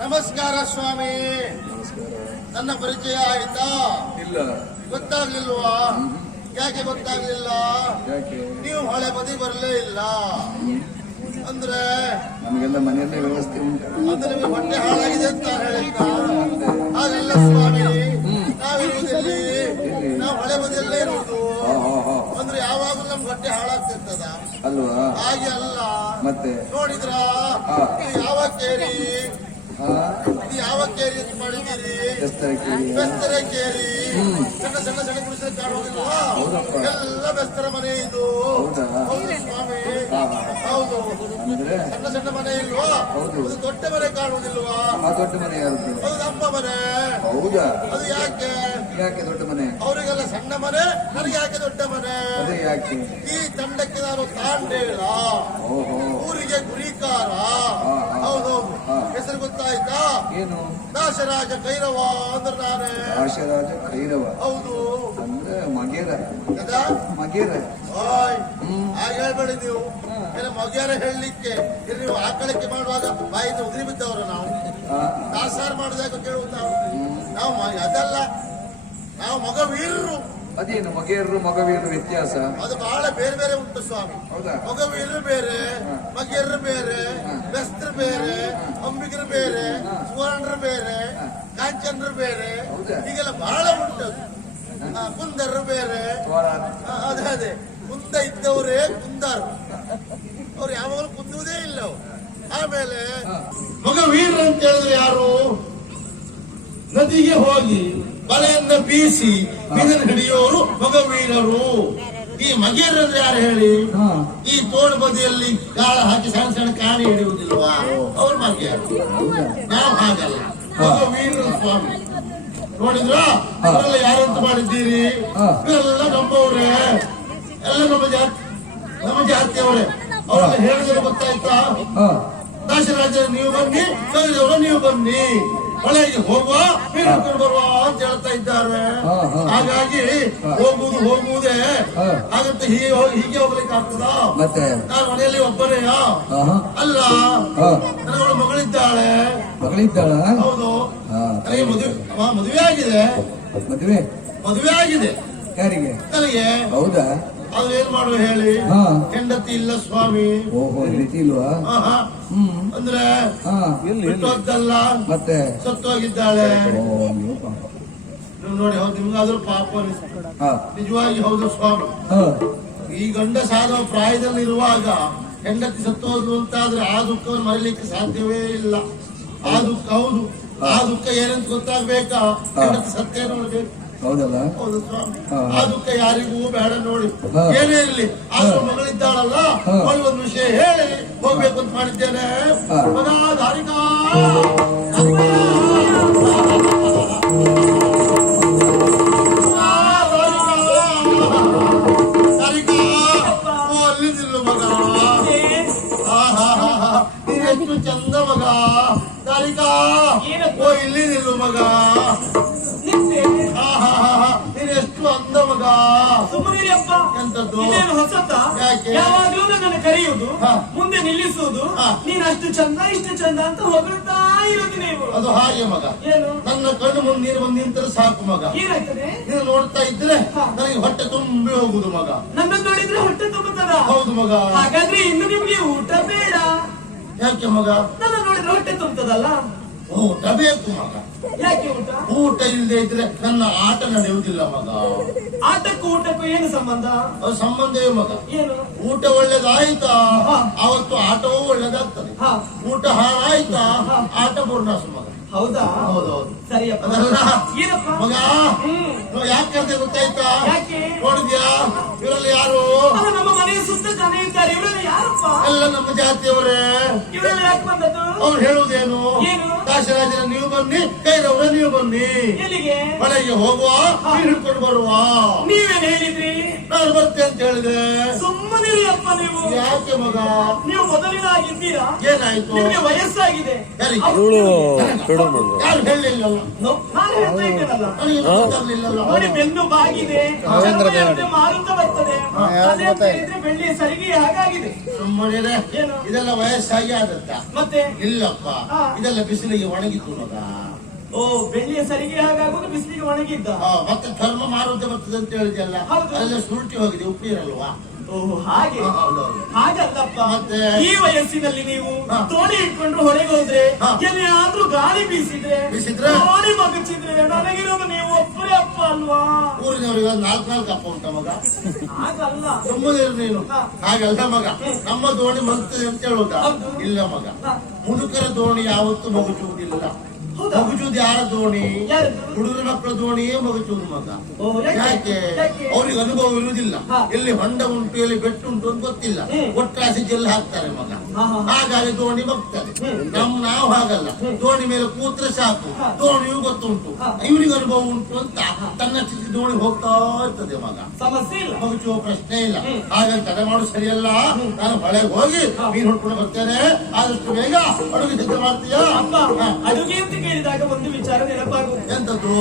ನಮಸ್ಕಾರ ಸ್ವಾಮಿ. ನನ್ನ ಪರಿಚಯ ಆಯ್ತಾ? ಇಲ್ಲ. ಗೊತ್ತಾಗ್ಲಿಲ್ವಾ? ಯಾಕೆ ಗೊತ್ತಾಗ್ಲಿಲ್ಲ? ನೀವು ಹೊಳೆ ಬದಿ ಬರಲೇ ಇಲ್ಲ ಅಂದ್ರೆ ನಮಗೆಲ್ಲ ಮನೆಯಲ್ಲೇ ವ್ಯವಸ್ಥೆ ಉಂಟು. ಅಂದ್ರೆ ನಿಮಗೆ ಹೊಟ್ಟೆ ಹಾಳಾಗಿದೆ ಅಂತ ಹೇಳಿದ್ದ? ಹಾಗೆಲ್ಲ ಸ್ವಾಮಿ, ನಾವಿರುವುದಿಲ್ಲಿ, ನಾವು ಹೊಳೆ ಬದಿಯಲ್ಲೇ ಇರುವುದು. ಅಂದ್ರೆ ಯಾವಾಗಲೂ ನಮ್ಗೆ ಹೊಟ್ಟೆ ಹಾಳಾಗ್ತಿರ್ತದ ಅಲ್ವಾ? ಹಾಗೆ ಅಲ್ಲ. ಮತ್ತೆ ನೋಡಿದ್ರ ಯಾವ ಕೇರಿ ಯಾವ ಕೇರಿ ಅಂತ ಮಾಡಿದ್ದೀರಿ? ಬೆಸ್ತರ ಕೇರಿ. ಸಣ್ಣ ಸಣ್ಣ ಸಣ್ಣ ಗುಡಿಸಲು ಕಾಣುವುದಿಲ್ವಾ? ಎಲ್ಲ ಬೆಸ್ತರ ಮನೆ ಇದು. ಹೌದು ಸ್ವಾಮಿ, ಹೌದು. ಸಣ್ಣ ಸಣ್ಣ ಮನೆ ಇಲ್ವಾ? ಅದು ದೊಡ್ಡ ಮನೆ ಕಾಣುವುದಿಲ್ವಾ? ದೊಡ್ಡ ಮನೆ ಯಾರು? ಅದು ನಮ್ಮ ಮನೆ. ಹೌದಾ? ಅದು ಯಾಕೆ ಯಾಕೆ ದೊಡ್ಡ ಮನೆ? ಅವರಿಗೆಲ್ಲ ಸಣ್ಣ ಮನೆ, ನನಗೆ ಯಾಕೆ ದೊಡ್ಡ ಮನೆ? ಯಾಕೆ? ಈ ತಂಡಕ್ಕೆ ನಾನು ತಾಂಡೇಳ, ಊರಿಗೆ ಗುರಿಕಾರ. ಹೌದೌದು. ಹೆಸರು ಗೊತ್ತಾಯ್ತಾ? ಏನು? ದಾಸರಾಜ ಕೈರವ ಅಂದ್ರೆ ನಾನೇ. ದಾಸರಾಜ ಕೈರವ? ಹೌದು. ಅಂದ್ರೆ ಮಗೇರ. ಮಗೇರ ಹಾಗೆ ಹೇಳ್ಬೇಡಿ ನೀವು. ಮಗೇರ ಹೇಳಲಿಕ್ಕೆ ನೀವು ಆಕಳಕ್ಕೆ ಮಾಡುವಾಗ ಬಾಯಿಂದ ಉದುರಿ ಬಿದ್ದವರು ನಾವು. ದಾಸಾರ ಮಾಡಿದಾಗ ಕೇಳುವುದು ನಾವು ಅದಲ್ಲ, ನಾವು ಮಗವೀರರು. ಅದೇನು ಮಗೇರರು ಮಗವೀರರು ವ್ಯತ್ಯಾಸ? ಅದು ಬಹಳ ಬೇರೆ ಬೇರೆ ಉಂಟು ಸ್ವಾಮಿ. ಮಗವೀರರು ಬೇರೆ, ಮಗೇರರು ಬೇರೆ, ಬೆಸ್ತರು ಬೇರೆ, ಅಂಬಿಗರು ಬೇರೆ, ಸುವರ್ಣರು ಬೇರೆ, ಕಾಂಚನರು ಬೇರೆ, ಹೀಗೆಲ್ಲ ಬಹಳ ಉಂಟು. ಕುಂದರರು ಬೇರೆ. ಅದೇ ಕುಂದ ಇದ್ದವರೇ ಕುಂದಾರು. ಅವ್ರು ಯಾವಾಗಲೂ ಕುಂದುವುದೇ ಇಲ್ಲ. ಆಮೇಲೆ ಮಗವೀರರು ಅಂತ ಹೇಳಿದ್ರೆ ಯಾರು? ನದಿಗೆ ಹೋಗಿ ಬಲೆಯನ್ನ ಬೀಸಿ ಮೀನನ್ನು ಹಿಡಿಯೋರು ಮಗವೀರರು. ಈ ಮಗೇರರು ಯಾರು ಹೇಳಿ? ಈ ತೋಡು ಬದಿಯಲ್ಲಿ ಕಾಳ ಹಾಕಿ ಸಣ್ಣ ಸಣ್ಣ ಕಾಣಿ ಹಿಡಿಯುವುದಿಲ್ವಾ? ಅವ್ರು ಮಗೇರರು. ನಾವು ಹಾಗಲ್ಲ, ಮಗವೀರರು ಸ್ವಾಮಿ. ನೋಡಿದ್ರ ಅವರೆಲ್ಲ ಯಾರಂತ ಮಾಡಿದ್ದೀರಿ? ಇವರೆಲ್ಲ ನಮ್ಮವ್ರೆ, ಎಲ್ಲ ನಮ್ಮ ಜಾತಿಯವರೇ. ಅವ್ರೆಲ್ಲ ಹೇಳಿದ್ರೆ ಗೊತ್ತಾಯ್ತಾ? ದಾಸರಾಜ ನೀವು ಬನ್ನಿ, ಕವಿದವರು ನೀವು ಬನ್ನಿ, ಹೊಳೆಗೆ ಹೋಗುವ ಮೀನುಕೊಂಡು ಬರುವ ಅಂತ ಹೇಳ್ತಾ ಇದ್ದಾರೆ. ಹಾಗಾಗಿ ಹೋಗುವುದೇ ಹಾಗಂತ ಹೀಗೆ ಹೋಗ್ಲಿಕ್ಕೆ ಆಗ್ತದ? ನಾನು ಮನೆಯಲ್ಲಿ ಒಬ್ಬನೇಯ ಅಲ್ಲ, ನನಗಳು ಮಗಳಿದ್ದಾಳೆ. ಹೌದು, ನನಗೆ ಮದುವೆ ಆಗಿದೆ. ಮದುವೆ ಆಗಿದೆ ಯಾರಿಗೆ? ನನಗೆ. ಹೌದಾ? ಅದು ಏನ್ ಮಾಡುವ ಹೇಳಿ? ಹೆಂಡತಿ ಇಲ್ಲ ಸ್ವಾಮಿ. ಇಲ್ವಾ? ಅಂದ್ರೆ ಬಿಟ್ಟೋದ್ದಲ್ಲ, ಮತ್ತೆ ಸತ್ತೋಗಿದ್ದಾಳೆ. ನೋಡಿ, ಹೌದು, ನಿಮ್ಗಾದ್ರೂ ಪಾಪ ನಿಜವಾಗಿ. ಹೌದು ಸ್ವಾಮಿ. ಈ ಗಂಡ ಸಾಧುವ ಪ್ರಾಯದಲ್ಲಿ ಇರುವಾಗ ಹೆಂಡತಿ ಸತ್ತೋದು ಅಂತಾದ್ರೆ ಆ ದುಃಖವನ್ನು ಮರೀಲಿಕ್ಕೆ ಸಾಧ್ಯವೇ ಇಲ್ಲ. ಆ ದುಃಖ, ಹೌದು, ಆ ದುಃಖ ಏನಂತ ಗೊತ್ತಾಗ್ಬೇಕಾ? ಹೆಂಡತಿ ಸತ್ಯ ನೋಡ್ಬೇಕು. ಹೌದಲ್ಲ? ಹೌದು ಸ್ವಾಮಿ. ಆ ದುಃಖ ಯಾರಿಗೂ ಬೇಡ ನೋಡಿ. ಏನೇ ಇರ್ಲಿ, ಆದ್ರೂ ಮಗಳಿದ್ದಾಳಲ್ಲ, ಅವಳು ಒಂದು ವಿಷಯ ಹೇಳಿ ಹೋಗ್ಬೇಕು ಅಂತ ಮಾಡಿದ್ದೇನೆ. ದಾರಿಕಾ ಅಲ್ಲಿ ನಿಲ್ಲು ಮಗ. ನೀನೆಷ್ಟು ಚಂದ ಮಗ. ದಾರಿಕಾ ಓ ಇಲ್ಲಿ ನಿಲ್ಲು ಮಗ. ನೀನೆಷ್ಟು ಅಂದ ಮಗ. ಸುಮ್ಮನಿರಿಯಪ್ಪ. ಎಂತದ್ದು? ಹೊಸತ? ಯಾವಾಗ್ಲೂ ನನ್ನನ್ನು ಕರೆಯುವುದು, ಮುಂದೆ ನಿಲ್ಲಿಸುವುದು, ನೀನ್ ಅಷ್ಟು ಚಂದ ಇಷ್ಟು ಚಂದ ಅಂತ ಹೊಗಳ್ತಾ ಇರೋದು ನೀವು. ಅದು ಹಾಗೆ ಮಗ. ಏನು? ನನ್ನ ಕಣ್ಣು ಮುಂದೆ ನೀರು ಬಂದು ನಿಂತರೆ ಸಾಕು ಮಗ. ಏನಾಯ್ತದೆ? ನೀನು ನೋಡ್ತಾ ಇದ್ರೆ ನನಗೆ ಹೊಟ್ಟೆ ತುಂಬಿ ಹೋಗುದು ಮಗ. ನನ್ನ ನೋಡಿದ್ರೆ ಹೊಟ್ಟೆ ತುಂಬುತ್ತದ? ಹೌದು ಮಗ. ಹಾಗಾದ್ರೆ ಇನ್ನು ನಿಮ್ಗೆ ಊಟ ಬೇಡ. ಯಾಕೆ ಮಗ? ನನ್ನ ನೋಡಿದ್ರೆ ಹೊಟ್ಟೆ ತುಂಬುತ್ತದಲ್ಲ. ಊಟ ಬೇಕು ಮಗ. ಯಾಕೆ ಊಟ? ಊಟ ಇಲ್ಲದೆ ಇದ್ರೆ ನನ್ನ ಆಟ ನಡೆಯುವುದಿಲ್ಲ ಮಗ. ಆಟಕ್ಕೂ ಊಟಕ್ಕೂ ಏನು ಸಂಬಂಧ? ಅದು ಸಂಬಂಧವೇ ಮಗ. ಏನು? ಊಟ ಒಳ್ಳೇದಾಯ್ತಾ ಅವತ್ತು ಆಟವೂ ಒಳ್ಳೇದಾಗ್ತದೆ. ಊಟ ಹಾಳಾಯ್ತಾ ಆಟ ಬುರ್ನಾಸು ಮಗ. ಹೌದಾ? ಹೌದೌದು. ಸರಿಯಪ್ಪ. ಅದಲ್ಲ ಏನಪ್ಪ? ಮಗ ಹ್ಮ್. ಯಾಕೆ ಅಂತ ಗೊತ್ತಾಯ್ತಾ? ಯಾಕೆ? ನೋಡಿದ್ಯಾ ಇವರಲ್ಲಿ ಯಾರು? ಅದು ನಮ್ಮ ಮನೆಯ ಸುತ್ತ ಜನ ಇದ್ದಾರೆ. ಇವರೆಲ್ಲ ಯಾರಪ್ಪ? ಎಲ್ಲ ನಮ್ಮ ಜಾತಿಯವರೇ. ಇವರೆಲ್ಲ ಯಾಕೆ ಬಂದದ್ದು? ಅವ್ರು ಹೇಳುವುದೇನು? ಏನು? ಕಾಶರಾಜನ ನೀವು ಬನ್ನಿ, ಕೈರವರ ನೀವು ಬನ್ನಿ, ಎಲ್ಲಿಗೆ? ಮಳೆಗೆ ಹೋಗುವ, ನೀರು ಹಿಡ್ಕೊಂಡು ಬರುವ. ನೀವೇನ್ ಹೇಳಿದ್ರಿ? ನಾನು ಬರ್ತೇನೆ ಅಂತ ಹೇಳಿದೆ. ಸುಮ್ಮನಿರಿ ಅಪ್ಪ ನೀವು. ಯಾಕೆ ಮಗ? ನೀವು ಮೊದಲಿನ ಆಗಿದ್ದೀರಾ? ಏನಾಯ್ತು? ನಿಮಗೆ ವಯಸ್ಸಾಗಿದೆ. ಯಾರಿಗೆ? ಯಾರು ಹೇಳಿಲ್ಲಲ್ಲ, ನಾನು ಹೇಳ್ತಾ ಇದ್ದೇನಲ್ಲ. ನನಗೆ ಗೊತ್ತಾಗ್ಲಿಲ್ಲಲ್ಲ. ನೋಡಿ, ಬೆನ್ನು ಬಾಗಿದೆ, ಚರ್ಮದಂತೆ ಮಾರುತ್ತ ಬರ್ತದೆ, ತಲೆ ಅಂತ ಹೇಳಿದ್ರೆ ಬೆಳ್ಳಿ ಸರಿಗೆ ಹಾಗಾಗಿದೆ. ಸುಮ್ಮನೆ ಏನು? ಇದೆಲ್ಲ ವಯಸ್ಸಾಗಿ ಆದತ್ತ? ಮತ್ತೆ ಇಲ್ಲಪ್ಪ, ಇದೆಲ್ಲ ಬಿಸಿಲಿಗೆ ಒಣಗಿತ್ತು ಮಗ. ಓ, ಬೆಳ್ಳಿಯ ಸರಿಗೆ ಹಾಗಾಗುದು ಬಿಸಿಲಿಗೆ ಒಣಗಿದ್ದ. ಮತ್ತೆ ಚರ್ಮ ಮಾರುದ್ದೆ ಬರ್ತದೆ ಅಂತ ಹೇಳಿದ್ಯಲ್ಲ, ಹೌದು. ಅದೆಲ್ಲ ಸುರುಟಿ ಹೋಗಿದೆ, ಉಪ್ಪು ಇರಲ್ವಾ? ಓಹ್, ಹಾಗೆ. ಹೌದೌದು. ಹಾಗಲ್ಲಪ್ಪ, ಮತ್ತೆ? ಈ ವಯಸ್ಸಿನಲ್ಲಿ ನೀವು ಹಾ. ತೋಣಿ ಇಟ್ಕೊಂಡು ಹೊರಗೆ ಹೋದ್ರೆ, ಹಾ. ಎಲ್ಲಿಯಾದ್ರೂ ಗಾಳಿ ಬೀಸಿದ್ರೆ, ಬೀಸಿದ್ರೆ? ತೋಣಿ ಮಗಚಿದ್ರೆ ನನಗಿರೋದು ನೀವು ಒಬ್ಬರೇ ಅಪ್ಪ ಅಲ್ವಾ? ಊರಿನವರಿಗೆ ನಾಲ್ಕು ಅಪ್ಪ ಉಂಟ ಮಗ. ಹಾಗಲ್ಲ. ಸುಮ್ಮನೆ ನೀನು. ಹಾ. ಹಾಗಲ್ಲ ಮಗ, ನಮ್ಮ ದೋಣಿ ಮಗ್ತದೆ ಅಂತ ಹೇಳುವುದಾ? ಹೌದು. ಇಲ್ಲ ಮಗ, ಹಾ. ಮುದುಕರ ದೋಣಿ ಯಾವತ್ತೂ ಮಗುಚುವುದಿಲ್ಲ. ಹೌದಾ? ಮಗುಚುವುದು ಯಾರ ದೋಣಿ? ಯಾರದ್ದು? ಹುಡುಗರ ಮಕ್ಕಳ ದೋಣಿಯೇ ಮಗುಚುವುದು ಮಗ. ಓಹ್, ಯಾಕೆ? ಅವ್ರಿಗೆ ಅನುಭವ ಇರುವುದಿಲ್ಲ. ಹಾ. ಎಲ್ಲಿ ಹೊಂಡ ಉಂಟು, ಎಲ್ಲಿ ಬೆಟ್ಟು ಉಂಟು ಅಂತ ಗೊತ್ತಿಲ್ಲ. ಒಟ್ರಾಸಿ ಜಲ್ಲಿ ಹಾಕ್ತಾರೆ ಮಗ. ಹಾ, ಹಾ. ಹಾಗಾಗಿ ದೋಣಿ ಬಗ್ತದೆ. ನಾವು ಹಾಗಲ್ಲ, ದೋಣಿ ಮೇಲೆ ಕೂತ್ರೆ ಸಾಕು, ದೋಣಿಯೂ ಗೊತ್ತುಂಟು, ಇವನಿಗೆ ಅನುಭವ ಉಂಟು ಅಂತ ತನ್ನ ಚಿಕ್ಕ ದೋಣಿ ಹೋಗ್ತಾ ಇರ್ತದೆ ಮಗ. ಸಮಸ್ಯೆ ಇಲ್ಲ. ಮಗುಚುವ ಪ್ರಶ್ನೆ ಇಲ್ಲ. ಹಾಗಾಗಿ ತಡೆ ಮಾಡು ಸರಿಯಲ್ಲ. ನಾನು ಹೊಳೆಗೆ ಹೋಗಿ ಮೀನು ಹೊಡ್ಕೊಂಡು ಬರ್ತೇನೆ. ಆದಷ್ಟು ಬೇಗ ಅಡುಗೆ ಸಿದ್ಧ ಮಾಡ್ತೀಯಾ? ಅಪ್ಪ, ಅಡುಗೆ ಅಂತ ಕೇಳಿದಾಗ ಒಂದು ವಿಚಾರ ನೆನಪಾಗುವುದು. ಎಂತದ್ದು?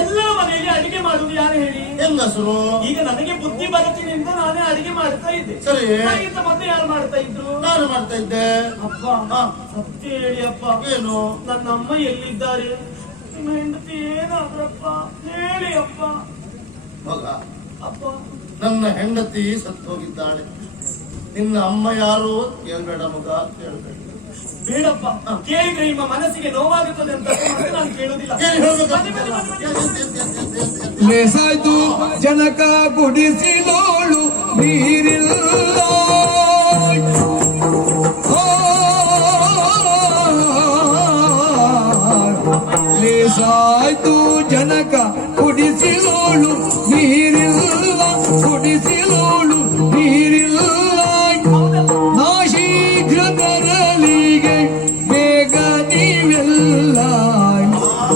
ಎಲ್ಲರ ಮನೆಯಲ್ಲಿ ಅಡಿಗೆ ಮಾಡುವುದು ಯಾರು ಹೇಳಿ? ಹೆಂಗಸರು. ಈಗ ನನಗೆ ಬುದ್ಧಿ ಬರುತ್ತಿನಿಂದ ನಾನೇ ಅಡಿಗೆ ಮಾಡ್ತಾ ಇದ್ದೆ. ಸರಿ. ನನಗಿಂತ ಮೊದಲು ಯಾರು ಮಾಡ್ತಾ ಇದ್ರು? ನಾನು ಮಾಡ್ತಾ ಇದ್ದೆ. ಅಪ್ಪ, ಹಾ. ಸತ್ಯ ಹೇಳಿ ಅಪ್ಪ, ಏನು? ನನ್ನ ಅಮ್ಮ ಎಲ್ಲಿದ್ದಾರೆ? ನಿಮ್ಮ ಹೆಂಡತಿ ಏನಾದ್ರಪ್ಪ ಹೇಳಿ ಅಪ್ಪ. ಮಗ, ಅಪ್ಪ, ನನ್ನ ಹೆಂಡತಿ ಸತ್ತು ಹೋಗಿದ್ದಾಳೆ. ನಿನ್ನ ಅಮ್ಮ ಯಾರು ಕೇಳ್ಬೇಡ ಮಗ, ಕೇಳ್ಬೇಡ. ಬೇಡಪ್ಪ, ಕೇಳಿದ್ರೆ ನಿಮ್ಮ ಮನಸ್ಸಿಗೆ ನೋವಾಗುತ್ತದೆ ಅಂತ ಮತ್ತೆ ನಾನು ಕೇಳುವುದಿಲ್ಲ. ಕೇಳಿ ಹೇಳ್ಬೇಕು. ಬನ್ನಿ, ಬನ್ನಿ, ಬನ್ನಿ, ಬನ್ನಿ. ಲೇಸಾಯ್ತು ಜನಕ ಕುಡಿಸಿದೋಳು ನೀರಿಲ್ಲ. ಲೇಸಾಯ್ತು ಜನಕ ಕುಡಿಸಿದೋಳು ನೀರಿಲ್ಲ, ಕುಡಿಸಿದೋಳು ನೀರಿಲ್ಲ. ನಾ ಶೀಘ್ರ ತರಲಿಗೆ ಬೇಗ ನೀವೆಲ್ಲ,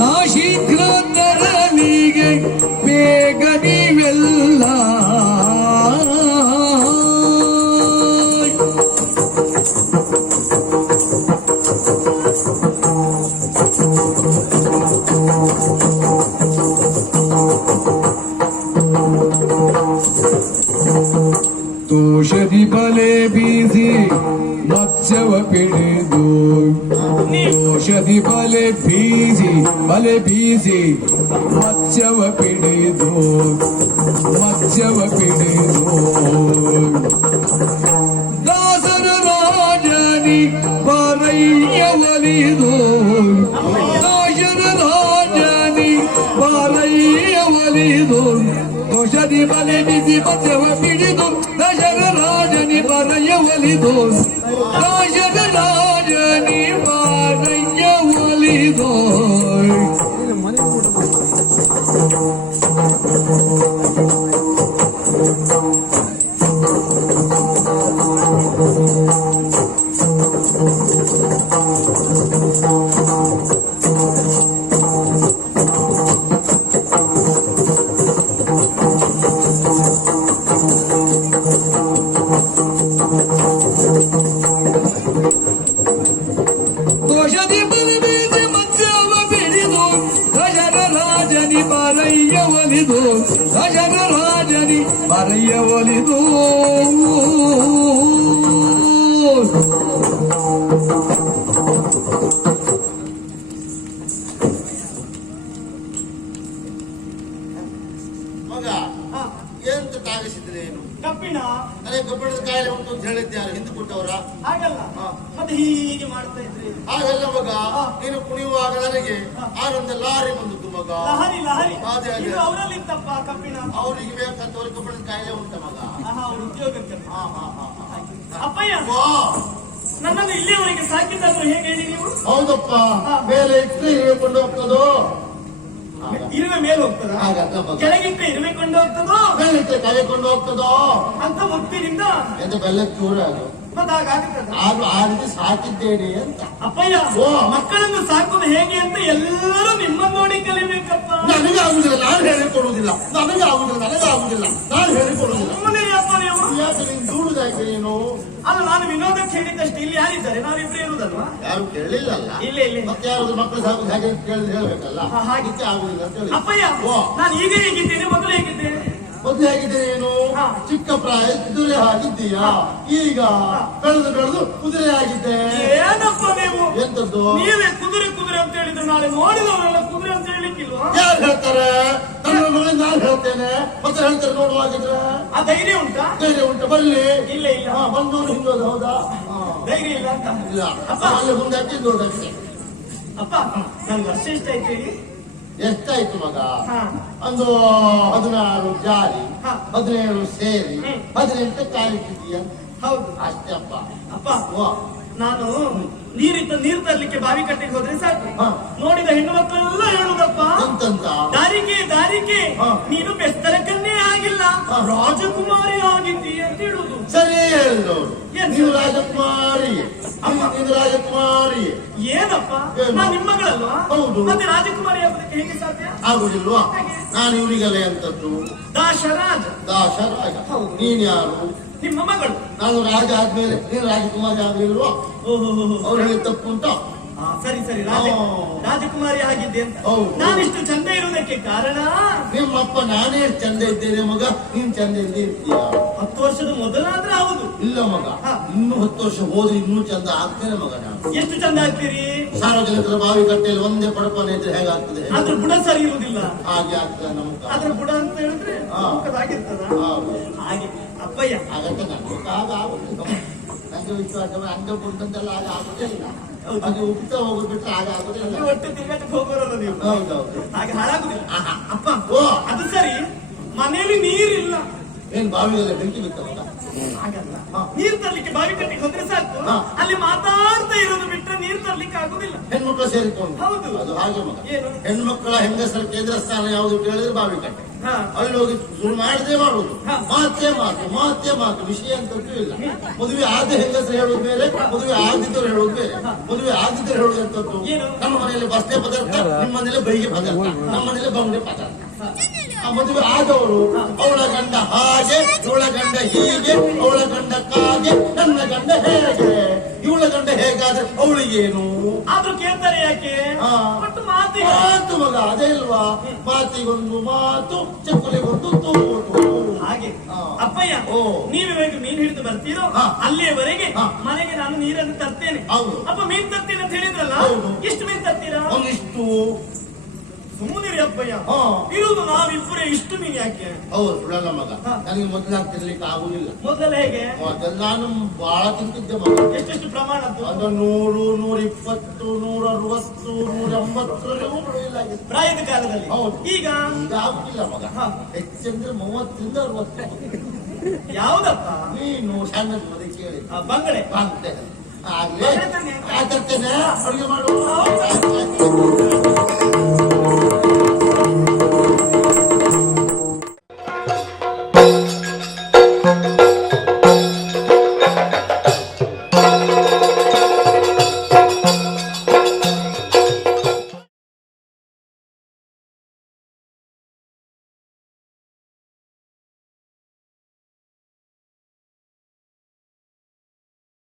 ನಾ ಶೀಘ್ರ ತರಲಿಗೆ ಬೇಗ ನೀವೆಲ್ಲ. ತೋಷದಿ ಬಲೆ ಬೀಸಿ ಮತ್ಸ್ಯವ ಪಿಡಿದು, ದೋಷದಿ ಬಲೆ ಬೀಸಿ ಮತ್ಸ್ಯವ ಪಿಡಿದು, ಮತ್ಸ್ಯವ ಪಿಡಿದು. ದಾಸರ ರಾಜನಿ ಬಾರಯ್ಯ ಒಲಿದು, ದಾಸರ ರಾಜನಿ ಬಾರಯ್ಯ ಒಲಿದು. ದೋಷದಿ ಬಲೆ ಬೀಸಿ ಮತ್ಸ್ಯವ ಪಿಡಿದು, ದಾಸರ ರಾಜನಿ ಬಾರಯ್ಯ ಒಲಿದು, ದಾಸರ ರಾಜನಿ ಬಾರಯ್ಯ ಒಲಿದು. ದೋಷದಿ ಬಲೆ ಬೀಸಿ ಮತ್ಸ್ಯವ ಪಿಡಿದು, ದಾಸರ ರಾಜನಿ ಬಾರಯ್ಯ ಒಲಿದು, ದಾಸರ ರಾಜನಿ ಬಾರಯ್ಯ ಒಲಿದು. ಮಗ, ಹಾ. ಎಂತ ತಾಗಿಸಿದ್ರೆ ಏನು? ಕಬ್ಬಿಣ ನನಗೆ ಕಬ್ಬಿಣದ ಕಾಯಿಲೆ ಉಂಟು ಅಂತ ಹೇಳಿದ್ಯಾರು ಹಿಂದೆ ಕೊಟ್ಟವರ? ಹಾಗಲ್ಲ, ಹಾ. ಮತ್ತೆ ಹೀಗೆ ಮಾಡ್ತಾ ಇದ್ರಿ. ಹಾಗಲ್ಲ ಮಗ, ನೀನು ಕುಣಿಯುವಾಗ ನನಗೆ ಆನಂದ ಲಾರಿ ಬಂದದ್ದು ಮಗ. ಲಹರಿ ಲಹರಿ ಅದೇ, ಅದೇ. ಇದು ಅವರಲ್ಲಿತ್ತಪ್ಪ ಕಬ್ಬಿಣ. ಅವರಿಗೆ ಬೇಕಂತವ್ರಿಗೆ ಕಬ್ಬಿಣದ ಕಾಯಿಲೆ ಉಂಟ ಮಗ. ಆಹಾ, ಅವ್ರ ಉದ್ಯೋಗಕ್ಕೆ. ಹಾ, ಹಾ, ಹಾ, ಹಾ. ಅಪ್ಪಯ್ಯ, ವಾ, ನನ್ನನ್ನು ಇಲ್ಲಿಯವರೆಗೆ ಸಾಕಿದ್ದಾದ್ರು ಹೇಗೆ ಹೇಳಿ ನೀವು? ಹೌದಪ್ಪ, ಮೇಲೆ ಇಟ್ಟರೆ ಹೇಳ್ಕೊಂಡು ಹೋಗ್ತದೋ, ಇರುವೆ ಮೇಲೆ ಹೋಗ್ತದ, ಹಾಗಲ್ಲ ಮಗ. ಕೆಳಗಿಟ್ಟರೆ ಇರುವೆ ಕೊಂಡು ಹೋಗ್ತದೋ, ಮೇಲೆ ಇಟ್ಟರೆ ಕೈಕೊಂಡು ಹೋಗ್ತದೋ ಅಂತ ಮುತ್ತಿನಿಂದ ಎಂತ ಬೆಲ್ಲ ಚೂರ ಅದು. ಮತ್ತೆ ಹಾಗಾಗುತ್ತದೆ. ಆಗ ಆ ರೀತಿ ಸಾಕಿದ್ದೇನೆ ಅಂತ. ಅಪ್ಪಯ್ಯ, ಓ. ಮಕ್ಕಳನ್ನು ಸಾಕೋದು ಹೇಗೆ ಅಂತ ಎಲ್ಲರೂ ನಿಮ್ಮನ್ನು ನೋಡಿ ಕಲಿಬೇಕಪ್ಪ. ನನಗೆ ಆಗುದಿಲ್ಲ, ನಾನು ಹೇಳಿಕೊಡುವುದಿಲ್ಲ. ನನಗೆ ಆಗುದಿಲ್ಲ, ನಾನು ಹೇಳಿಕೊಡುವುದಿಲ್ಲ. ಸುಮ್ಮನೆ ಅಪ್ಪ ನೀವು. ಯಾಕೆ ನೀನು ದೂಡುದಾಯ್ತು ನೀನು? ಅಲ್ಲ, ನಾನು ವಿನೋದಕ್ಕೆ ಹೇಳಿದ್ದಷ್ಟೇ. ಇಲ್ಲಿ ಯಾರಿದ್ದಾರೆ? ನಾವಿಬ್ರು ಇರುವುದಲ್ವಾ? ಯಾರು ಕೇಳಿಲ್ಲಲ್ಲ. ಇಲ್ಲ. ಮತ್ತೆ ಯಾರು ಮಕ್ಕಳು ಸಾಕು ಹಾಗೆ ಕೇಳಿದ್ರೆ ಹೇಳ್ಬೇಕಲ್ಲ. ಹಾಗೆ ಆಗುದಿಲ್ಲ ಅಂತ ಹೇಳಿ. ಅಪ್ಪಯ್ಯ, ಓ. ನಾನು ಈಗ ಹೇಗಿದ್ದೇನೆ, ಮೊದಲು ಹೇಗಿದ್ದೇನೆ? ಮೊದಲು ಹೇಗಿದೆ ನೀನು? ಹಾ. ಚಿಕ್ಕ ಪ್ರಾಯ ಕುದುರೆ ಆಗಿದ್ದೀಯಾ? ಈಗ ಬೆಳೆದು ಕುದುರೆ ಆಗಿದ್ದೆ. ಏನಪ್ಪ ನೀವು? ಎಂತದ್ದು? ನೀವೇ ಕುದುರೆ ಅಂತ ಹೇಳಿದ್ರೆ ನಾಳೆ ನೋಡಿದವರೆಲ್ಲ ಕುದುರೆ ಅಂತ ಹೇಳಿಕ್ಕಿಲ್ವಾ? ಯಾರು ಹೇಳ್ತಾರೆ? ನನ್ನ ಮಗಳಿಗೆ ನಾನು ಹೇಳ್ತೇನೆ, ಮತ್ತೆ ಹೇಳ್ತಾರೆ ನೋಡುವಾಗಿದ್ರೆ. ಆ ಧೈರ್ಯ ಉಂಟಾ? ಧೈರ್ಯ ಉಂಟು, ಬರ್ಲಿ. ಇಲ್ಲ. ಹಾ, ಬಂದವರು ಹಿಂದೋದು. ಹೌದಾ? ಧೈರ್ಯ ಇಲ್ಲ ಅಂತ. ಇಲ್ಲ. ಅಪ್ಪ. ಅಲ್ಲಿ ಮುಂದೆ ಹಾಕಿ ಹಿಂದೋದಕ್ಕೆ. ಅಪ್ಪ, ನನ್ ವರ್ಷ ಎಷ್ಟಾಯ್ತು ಹೇಳಿ? ಎಷ್ಟಾಯ್ತು ಮಗ? ಹಾ. ಒಂದು 16 ಜಾರಿ, ಹಾ. 17 ಸೇರಿ, ಹ್ಮ್. 18 ಕಾಲಿಟ್ಟಿದೀಯ. ಹೌದು. ಅಷ್ಟೇ ಅಪ್ಪ. ಅಪ್ಪ, ಓ. ನಾನು ನೀರು ತರ್ಲಿಕ್ಕೆ ಬಾವಿ ಕಟ್ಟಿಗೆ ಹೋದ್ರೆ ಸಾಕು, ಹಾ. ನೋಡಿದ ಹೆಣ್ಣು ಮಕ್ಕಳೆಲ್ಲ ಹೇಳುದಪ್ಪ, ಎಂತಂತ? ದಾರಿಗೆ ಹಾ. ನೀನು ಬೆಸ್ತರಕನ್ನೇ ಆಗಿಲ್ಲ, ಹಾ. ರಾಜಕುಮಾರಿ ಆಗಿದ್ದಿ ಅಂತ ಹೇಳುದು. ಸರಿ ಹೇಳೋರು. ಏನ್ ನೀವು ರಾಜಕುಮಾರಿ, ಅಮ್ಮ. ನೀನು ರಾಜಕುಮಾರಿ. ಏನಪ್ಪ, ಏನು? ನಾನು ನಿಮ್ಮ ಮಗಳಲ್ವಾ? ಹೌದು. ಮತ್ತೆ ರಾಜಕುಮಾರಿ ಆಗೋದಕ್ಕೆ ಹೇಗೆ ಸಾಧ್ಯ? ಆಗುದಿಲ್ವಾ? ಹಾಗೆ. ನಾನು ಇವರಿಗೆಲ್ಲ ಎಂತದ್ದು? ದಾಶರಾಜ ದಾಸರಾಜ. ಹೌದು. ನೀನ್ ಯಾರು? ನಿಮ್ಮ ಮಗಳು. ನಾನು ರಾಜ ಆದ್ಮೇಲೆ ನೀನು ರಾಜಕುಮಾರಿ ಆಗ್ಲಿಲ್ವಾ? ಓಹೋ. ಅವ್ರು ಹೇಳಿದ ತಪ್ಪು ಉಂಟಾ? ಸರಿ ಓ. ರಾಜಕುಮಾರಿ ಆಗಿದ್ದೆ ಅಂತ. ಹೌದು. ನಾನಿಷ್ಟು ಚಂದ ಇರುವುದಕ್ಕೆ ಕಾರಣ ನಿಮ್ಮಪ್ಪ ನಾನೇ ಚಂದ ಇದ್ದೇನೆ ಮಗ, ನೀನ್ ಚಂದ ಇದ್ದೇ ಇರ್ತೀಯ. 10 ವರ್ಷದ ಮೊದಲಾದ್ರೆ ಹೌದು. ಇಲ್ಲ ಮಗ, ಹಾ. ಇನ್ನೂ 10 ವರ್ಷ ಹೋದ್ರೆ ಇನ್ನೂ ಚಂದ ಆಗ್ತೇನೆ ಮಗ ನಾನು. ಎಷ್ಟು ಚಂದ ಆಗ್ತೀರಿ? ಸಾರ್ವಜನಿಕರ ಬಾವಿ ಕಟ್ಟೆಯಲ್ಲಿ ಒಂದೇ ಪಡಪನೆ ಇದ್ರೆ ಹೇಗಾಗ್ತದೆ? ಅದ್ರ ಬುಡ ಸರಿ ಇರುವುದಿಲ್ಲ. ಹಾಗೆ ಆಗ್ತದೆ ನಮ್ಗೆ. ಅದ್ರ ಬುಡ ಅಂತ ಹೇಳಿದ್ರೆ ಹಾ. ಆಗಿರ್ತದ. ಹೌದು. ಹಾಗೆ ಅಪ್ಪಯ್ಯ, ಹಾಗಂತ ನನಗೆ ಆಗ ಆಗುದಿಲ್ಲ. ನಂಗೆ ವಿಶ್ವಾಸ ಅಂಗ ಬಂದಂತೆಲ್ಲ ಆಗ ಆಗುದಿಲ್ಲ. ಹೌದು. ಹಾಗೆ ಉಪ್ತಾ ಹೋಗುದು ಬಿಟ್ರೆ ಆಗ ಆಗುದಿಲ್ಲ. ನೀವು ಒಟ್ಟು ತಿರುಗಾಟಕ್ಕೆ ಹೋಗೋರಲ್ಲ ನೀವು. ಹೌದೌದು. ಹಾಗೆ ಹಾಳಾಗುದಿಲ್ಲ. ಅಪ್ಪ, ಓ. ಅದು ಸರಿ, ಮನೆಯಲ್ಲಿ ನೀರಿಲ್ಲ. ಏನ್ ಬಾವಿಗೆಲ್ಲ ಬೆಂಕಿ ಬಿತ್ತಲ್ಲ? ಹಾಗಲ್ಲ, ಹಾ. ನೀರ್ ತರ್ಲಿಕ್ಕೆ ಬಾವಿ ಕಟ್ಟಿಗೆ ಹೋದ್ರೆ ಸಾಕು, ಹಾ. ಅಲ್ಲಿ ಮಾತಾಡ್ತಾ ಇರೋದು ಬಿಟ್ರೆ ನೀರ್ ತರ್ಲಿಕ್ಕೆ ಆಗುದಿಲ್ಲ. ಹೆಣ್ಮಕ್ಳು ಸೇರಿಕೊಂಡು. ಹೌದು. ಅದು ಹಾಗೆ ಮಗ. ಏನು? ಹೆಣ್ಮಕ್ಳ ಹೆಂಗಸರ ಕೇಂದ್ರ ಸ್ಥಾನ ಯಾವುದು ಕೇಳಿದ್ರೆ ಬಾವಿ ಕಟ್ಟೆ. ಹಾ. ಅಲ್ಲಿ ಹೋಗಿ ಶುರು ಮಾಡದೆ ಮಾಡುದು. ಹಾ. ಮಾತೇ ಮಾತು ವಿಷಯ ಅಂತದ್ದು ಇಲ್ಲ. ಮದುವೆ ಆದ ಹೆಂಗಸರು ಹೇಳುದು ಬೇರೆ, ಮದುವೆ ಆಗದಿದ್ದವ್ರು ಹೇಳುದು ಬೇರೆ. ಮದುವೆ ಆಗದಿದ್ದವ್ರು ಹೇಳುದು ಎಂತದ್ದು? ಏನು? ನಮ್ಮ ಮನೆಯಲ್ಲಿ ಬಸ್ತೆ ಪದಾರ್ಥ, ನಿಮ್ಮ ಮನೇಲಿ ಬೈಗೆ ಪದಾರ್ಥ, ನಮ್ಮ ಮನೇಲಿ ಬಂಡೆ ಪದಾರ್ಥ. ಆ ಮದುವೆ ಆದವರು ಅವಳ ಗಂಡ ಹಾಗೆ, ಇವಳ ಗಂಡ ಹೀಗೆ, ಅವಳ ಗಂಡ ಕಾಗೆ, ನನ್ನ ಗಂಡ ಹೇಗೆ, ಇವಳ ಗಂಡ ಹೇಗಾದ್ರೆ ಅವಳಿಗೇನು? ಆದ್ರೂ ಕೇಳ್ತಾರೆ ಯಾಕೆ? ಹಾ. ಒಟ್ಟು ಮಾತಿಗೆ. ಮಾತು ಮಗ, ಅದೇ ಇಲ್ವಾ? ಮಾತಿಗೊಂದು ಮಾತು, ಚಕ್ಕಲಿಗೊಂದು ತೂತು. ಹಾಗೆ ಹಾ. ಅಪ್ಪಯ್ಯ, ಓ. ನೀವಿವಾಗ ಮೀನು ಹಿಡಿದು ಬರ್ತೀರೋ ಹಾ. ಅಲ್ಲಿಯವರೆಗೆ ಹಾ. ಮನೆಗೆ ನಾನು ನೀರನ್ನು ತರ್ತೇನೆ. ಹೌದು. ಅಪ್ಪ, ಮೀನು ತರ್ತೀನಿ ಅಂತ ಹೇಳಿದ್ರಲ್ಲ, ಹೌದು. ಎಷ್ಟು ಮೀನು ತರ್ತೀರಾ? ಒಂದಿಷ್ಟು. ಸುಮ್ಮನಿರಿ ಅಪ್ಪಯ್ಯ, ಹಾ. ಇರುವುದು ನಾವಿಬ್ಬರೇ, ಇಷ್ಟು ಮೀನು ಯಾಕೆ? ಹೌದು, ಸುಳ್ಳಲ್ಲ ಮಗ. ಹಾ. ನನಗೆ ಮೊದಲಾಗ್ತಿರ್ಲಿಕ್ಕೆ ಆಗುದಿಲ್ಲ. ಮೊದಲ ಹೇಗೆ? ಮೊದಲು ನಾನು ಬಹಳ ತಿಂತಿದ್ದೆ ಮಗ. ಎಷ್ಟೆಷ್ಟು ಪ್ರಮಾಣದ್ದು? ಅದು 100, 120, 160, 180 ಬಿಡುವಿಲ್ಲ. ಪ್ರಾಯದ ಕಾಲದಲ್ಲಿ. ಹೌದು. ಈಗ ಈಗ ಆಗುದಿಲ್ಲ ಮಗ. ಹಾ. ಹೆಚ್ಚಂದ್ರೆ 30ರಿಂದ 60. ಯಾವ್ದಪ್ಪ? ನೀನು ಸಣ್ಣ ಮದುವೆ ಕೇಳಿ ಬಂಗಡೆ. ಆಗ್ತೇನೆ ಆಗ್ಲೇ ಬಂಗಡೆ ತಾನೆ? ತರ್ತೇನೆ, ಅಡುಗೆ ಮಾಡು.